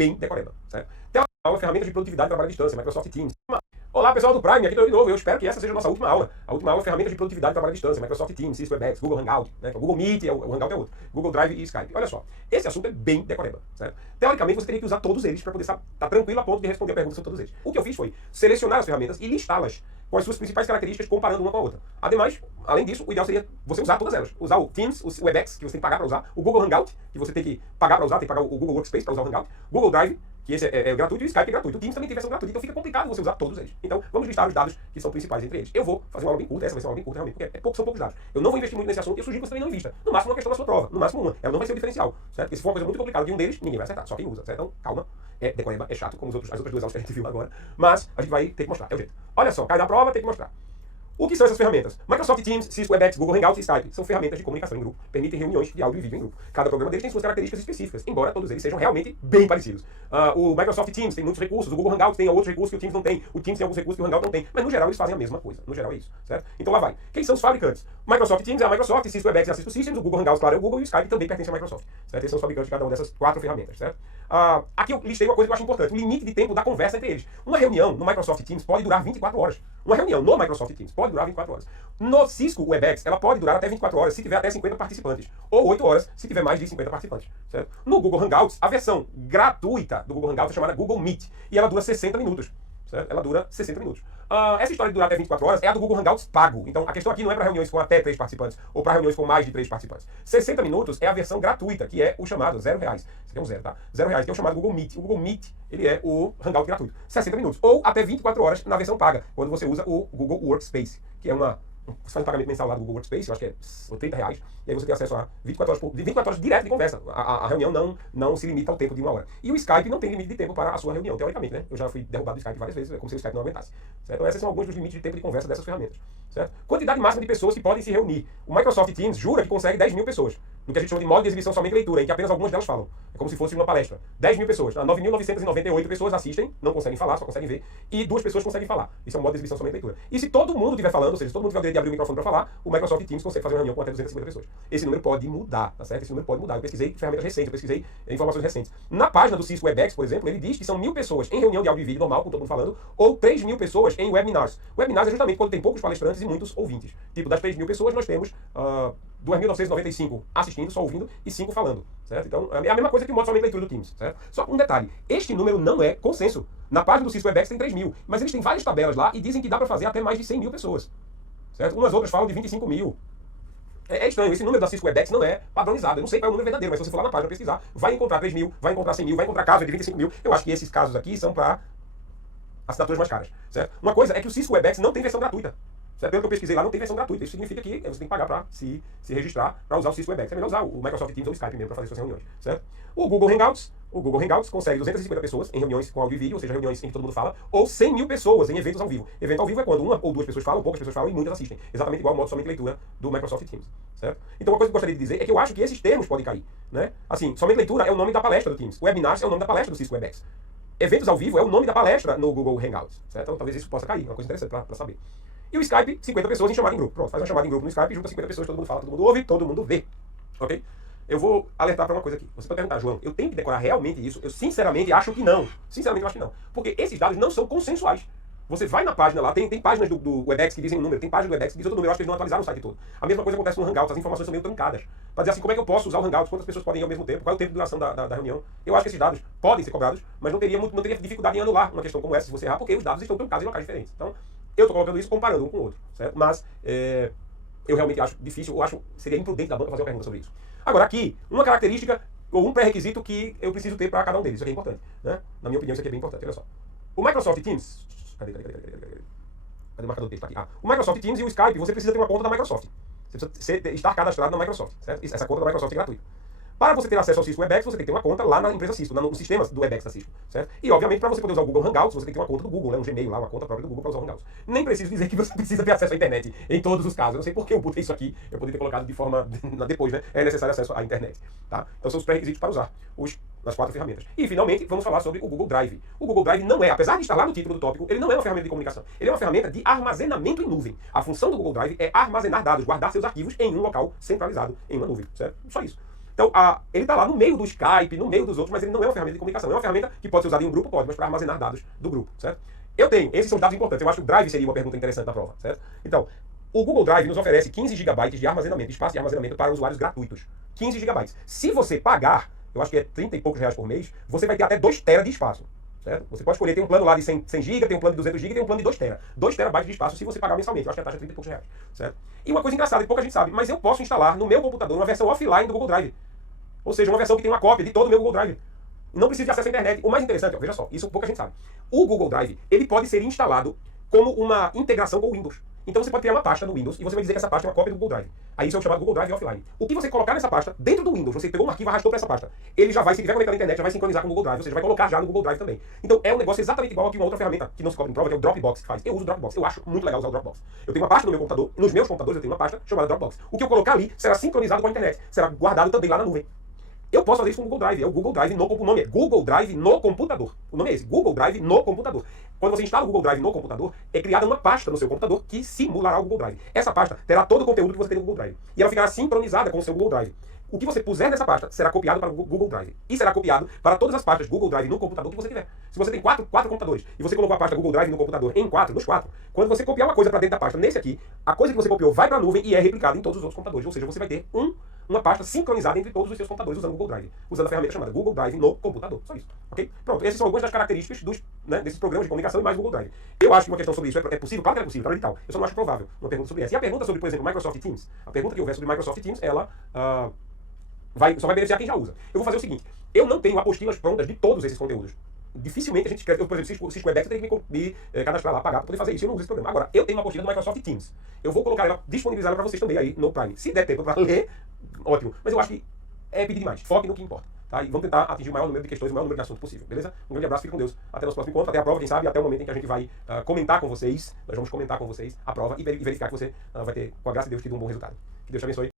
bem decoreba, certo? Tem uma aula, ferramentas de produtividade e trabalho à distância, Microsoft Teams. Olá, pessoal do Prime, aqui estou de novo. Eu espero que essa seja a nossa última aula. A última aula é ferramentas de produtividade e trabalho à distância, Microsoft Teams, Cisco Webex, Google Hangout, né? O Google Meet, o Hangout é outro, Google Drive e Skype. Olha só, esse assunto é bem decoreba, certo? Teoricamente, você teria que usar todos eles para poder estar tranquilo a ponto de responder a pergunta sobre todos eles. O que eu fiz foi selecionar as ferramentas e listá-las com as suas principais características, comparando uma com a outra. Ademais, além disso, o ideal seria você usar todas elas. Usar o Teams, o Webex, que você tem que pagar para usar, o Google Hangout, que você tem que pagar para usar, tem que pagar o Google Workspace para usar o Hangout, Google Drive, que esse é gratuito, e o Skype é gratuito. O Teams também tem versão gratuita, então fica complicado você usar todos eles. Então, vamos listar os dados que são principais entre eles. Eu vou fazer uma aula bem curta, essa vai ser uma aula bem curta realmente, porque são poucos dados. Eu não vou investir muito nesse assunto e eu sugiro que você também não invista. No máximo uma questão na sua prova, no máximo uma. Ela não vai ser o diferencial, certo? Porque se for uma coisa muito complicada de um deles, ninguém vai acertar, só quem usa, certo? Então, calma. Decoreba é chato, como as outras duas aulas que a gente viu agora, mas a gente vai ter que mostrar, é o jeito. Olha só, cai da prova, tem que mostrar. O que são essas ferramentas? Microsoft Teams, Cisco Webex, Google Hangout e Skype são ferramentas de comunicação em grupo, permitem reuniões de áudio e vídeo em grupo. Cada programa deles tem suas características específicas, embora todos eles sejam realmente bem parecidos. O Microsoft Teams tem muitos recursos, o Google Hangout tem outros recursos que o Teams não tem, o Teams tem alguns recursos que o Hangout não tem, mas no geral eles fazem a mesma coisa. No geral é isso, certo? Então lá vai. Quem são os fabricantes? Microsoft Teams é a Microsoft, Cisco Webex é a Cisco Systems, o Google Hangout, claro, é o Google e o Skype também pertence à Microsoft, certo? Eles são os fabricantes de cada uma dessas 4 ferramentas, certo? Aqui eu listei uma coisa que eu acho importante, o limite de tempo da conversa entre eles. Uma reunião no Microsoft Teams pode durar 24 horas. Uma reunião no Microsoft Teams pode durar 24 horas. No Cisco Webex, ela pode durar até 24 horas se tiver até 50 participantes. Ou 8 horas se tiver mais de 50 participantes, certo? No Google Hangouts, a versão gratuita do Google Hangouts é chamada Google Meet. E ela dura 60 minutos. Certo? Ela dura 60 minutos. Essa história de durar até 24 horas é a do Google Hangouts pago. Então a questão aqui não é para reuniões com até 3 participantes ou para reuniões com mais de 3 participantes. 60 minutos é a versão gratuita, que é o chamado R$0. Isso aqui é um zero, tá? R$0, que é o chamado Google Meet. O Google Meet, ele é o Hangout gratuito. 60 minutos. Ou até 24 horas na versão paga, quando você usa o Google Workspace, que é você faz um pagamento mensal lá do Google Workspace, eu acho que é R$30, e aí você tem acesso a 24 horas direto de conversa. A reunião não se limita ao tempo de 1 hora. E o Skype não tem limite de tempo para a sua reunião, teoricamente, né? Eu já fui derrubado do Skype várias vezes, é como se o Skype não aguentasse. Certo? Então esses são alguns dos limites de tempo de conversa dessas ferramentas. Certo? Quantidade máxima de pessoas que podem se reunir. O Microsoft Teams jura que consegue 10 mil pessoas, no que a gente chama de modo de exibição somente leitura, em que apenas algumas delas falam. É como se fosse uma palestra. 10 mil pessoas. 9.998 pessoas assistem, não conseguem falar, só conseguem ver, e 2 pessoas conseguem falar. Isso é um modo de exibição somente leitura. E se todo mundo estiver falando, ou seja, se todo mundo tiver o direito de abrir o microfone para falar, o Microsoft Teams consegue fazer uma reunião com até 250 pessoas. Esse número pode mudar, tá certo? Esse número pode mudar. Eu pesquisei ferramentas recentes, eu pesquisei informações recentes. Na página do Cisco Webex, por exemplo, ele diz que são 1.000 pessoas em reunião de áudio e vídeo normal, com todo mundo falando, ou 3.000 pessoas em webinars. Webinars é justamente quando tem poucos palestrantes e muitos ouvintes. Tipo, das 3.000 pessoas, nós temos 2.995 assistindo, só ouvindo, e 5 falando, certo? Então, é a mesma coisa que o modo somente leitura do Teams, certo? Só um detalhe, este número não é consenso. Na página do Cisco Webex tem 3.000, mas eles têm várias tabelas lá e dizem que dá para fazer até mais de 100.000 pessoas, certo? Umas outras falam de 25.000. É estranho, esse número da Cisco Webex não é padronizado. Eu não sei qual é o número verdadeiro, mas se você for lá na página pesquisar, vai encontrar 3.000, vai encontrar 100.000, vai encontrar casos de 25.000. Eu acho que esses casos aqui são para assinaturas mais caras, certo? Uma coisa é que o Cisco Webex não tem versão gratuita. Certo? Pelo que eu pesquisei lá, não tem versão gratuita. Isso significa que você tem que pagar para se registrar para usar o Cisco Webex. É melhor usar o Microsoft Teams ou o Skype mesmo para fazer suas reuniões, certo? O Google Hangouts consegue 250 pessoas em reuniões com áudio e vídeo, ou seja, reuniões em que todo mundo fala, ou 100.000 pessoas em eventos ao vivo. Evento ao vivo é quando 1 ou 2 pessoas falam, poucas pessoas falam e muitas assistem. Exatamente igual ao modo somente leitura do Microsoft Teams, certo? Então uma coisa que eu gostaria de dizer é que eu acho que esses termos podem cair, né? Assim, somente leitura é o nome da palestra do Teams. Webinars é o nome da palestra do Cisco Webex. Eventos ao vivo é o nome da palestra no Google Hangouts, certo? Então talvez isso possa cair, uma coisa interessante para saber. E o Skype, 50 pessoas em chamada em grupo. Pronto, faz uma chamada em grupo no Skype, junta 50 pessoas, todo mundo fala, todo mundo ouve, todo mundo vê. Ok? Eu vou alertar para uma coisa aqui. Você pode perguntar, João, eu tenho que decorar realmente isso? Eu sinceramente acho que não. Sinceramente eu acho que não. Porque esses dados não são consensuais. Você vai na página lá, tem páginas do Webex que dizem um número, tem páginas do Webex que dizem outro número, eu acho que eles não atualizaram o site todo. A mesma coisa acontece no Hangouts, as informações são meio trancadas. Para dizer assim, como é que eu posso usar o Hangouts, quantas pessoas podem ir ao mesmo tempo, qual é o tempo de duração da reunião. Eu acho que esses dados podem ser cobrados, mas não teria dificuldade em anular uma questão como essa, se você errar, porque os dados estão trancados em locais diferentes. Então, eu estou colocando isso comparando um com o outro, certo? Mas eu realmente acho difícil, eu acho seria imprudente da banca fazer uma pergunta sobre isso. Agora, aqui, uma característica ou um pré-requisito que eu preciso ter para cada um deles. Isso aqui é importante, né? Na minha opinião, isso aqui é bem importante. Olha só. O Microsoft Teams... Cadê o marcador do texto aqui? O Microsoft Teams e o Skype, você precisa ter uma conta da Microsoft. Você precisa estar cadastrado na Microsoft, certo? Essa conta da Microsoft é gratuita. Para você ter acesso ao Cisco Webex, você tem que ter uma conta lá na empresa Cisco, no sistema do Webex da Cisco, certo? E, obviamente, para você poder usar o Google Hangouts, você tem que ter uma conta do Google, né? Um Gmail lá, uma conta própria do Google para usar o Hangouts. Nem preciso dizer que você precisa ter acesso à internet em todos os casos. Eu não sei por que eu botei isso aqui, eu poderia ter colocado de forma depois, né? É necessário acesso à internet, tá? Então são os pré-requisitos para usar as 4 ferramentas. E, finalmente, vamos falar sobre o Google Drive. O Google Drive não é, apesar de estar lá no título do tópico, ele não é uma ferramenta de comunicação. Ele é uma ferramenta de armazenamento em nuvem. A função do Google Drive é armazenar dados, guardar seus arquivos em um local centralizado, em uma nuvem, certo? Só isso. Então, ele está lá no meio do Skype, no meio dos outros, mas ele não é uma ferramenta de comunicação. É uma ferramenta que pode ser usada em um grupo, pode, mas para armazenar dados do grupo, certo? Esses são dados importantes. Eu acho que o Drive seria uma pergunta interessante da prova, certo? Então, o Google Drive nos oferece 15 GB de armazenamento, espaço de armazenamento para usuários gratuitos. 15 GB. Se você pagar, eu acho que é 30 e poucos reais por mês, você vai ter até 2 TB de espaço. Certo? Você pode escolher, tem um plano lá de 100 GB, tem um plano de 200 GB, tem um plano de 2 TB. 2 TB de espaço se você pagar mensalmente. Eu acho que a taxa é 30 e poucos reais. Certo? E uma coisa engraçada, que pouca gente sabe, mas eu posso instalar no meu computador uma versão offline do Google Drive. Ou seja, uma versão que tem uma cópia de todo o meu Google Drive. Não precisa de acesso à internet. O mais interessante, veja só, isso pouca gente sabe. O Google Drive, ele pode ser instalado como uma integração com o Windows. Então você pode criar uma pasta no Windows e você vai dizer que essa pasta é uma cópia do Google Drive. Aí isso é o chamado Google Drive Offline. O que você colocar nessa pasta, dentro do Windows, você pegou um arquivo e arrastou para essa pasta. Ele já vai, se tiver conectado à internet, já vai sincronizar com o Google Drive, ou seja, vai colocar já no Google Drive também. Então é um negócio exatamente igual a que uma outra ferramenta que não se cobre em prova, que é o Dropbox que faz. Eu uso o Dropbox, eu acho muito legal usar o Dropbox. Eu tenho uma pasta no meu computador, nos meus computadores eu tenho uma pasta chamada Dropbox. O que eu colocar ali será sincronizado com a internet, será guardado também lá na nuvem. Eu posso fazer isso com o Google Drive. É o Google Drive o nome é Google Drive no computador. O nome é esse, Google Drive no computador. Quando você instala o Google Drive no computador, é criada uma pasta no seu computador que simulará o Google Drive. Essa pasta terá todo o conteúdo que você tem no Google Drive. E ela ficará sincronizada com o seu Google Drive. O que você puser nessa pasta será copiado para o Google Drive. E será copiado para todas as pastas Google Drive no computador que você tiver. Se você tem quatro computadores e você colocou a pasta Google Drive no computador nos quatro, quando você copiar uma coisa para dentro da pasta, nesse aqui, a coisa que você copiou vai para a nuvem e é replicada em todos os outros computadores. Ou seja, você vai ter uma pasta sincronizada entre todos os seus computadores usando o Google Drive. Usando a ferramenta chamada Google Drive no computador. Só isso. Ok? Pronto. Essas são algumas das características desses programas de comunicação e mais o Google Drive. Eu acho que uma questão sobre isso é possível? Claro que é possível, claro que tal. Eu só não acho provável uma pergunta sobre essa. E a pergunta sobre, por exemplo, Microsoft Teams, a pergunta que houver sobre Microsoft Teams, ela só vai beneficiar quem já usa. Eu vou fazer o seguinte, eu não tenho apostilas prontas de todos esses conteúdos. Dificilmente a gente escreve, por exemplo, Cisco WebEx, eu tenho que me cadastrar lá, pagar para poder fazer isso. Eu não uso esse programa. Agora, eu tenho uma apostila do Microsoft Teams. Eu vou colocar ela, disponibilizar ela para vocês também aí no Prime. Se der tempo para ler, ótimo. Mas eu acho que é pedir demais. Foque no que importa. Tá? E vamos tentar atingir o maior número de questões, o maior número de assuntos possível. Beleza? Um grande abraço, fique com Deus. Até o nosso próximo encontro, até a prova, quem sabe, até o momento em que a gente vai comentar com vocês. Nós vamos comentar com vocês a prova e verificar que você vai ter, com a graça de Deus, tido um bom resultado. Que Deus te abençoe.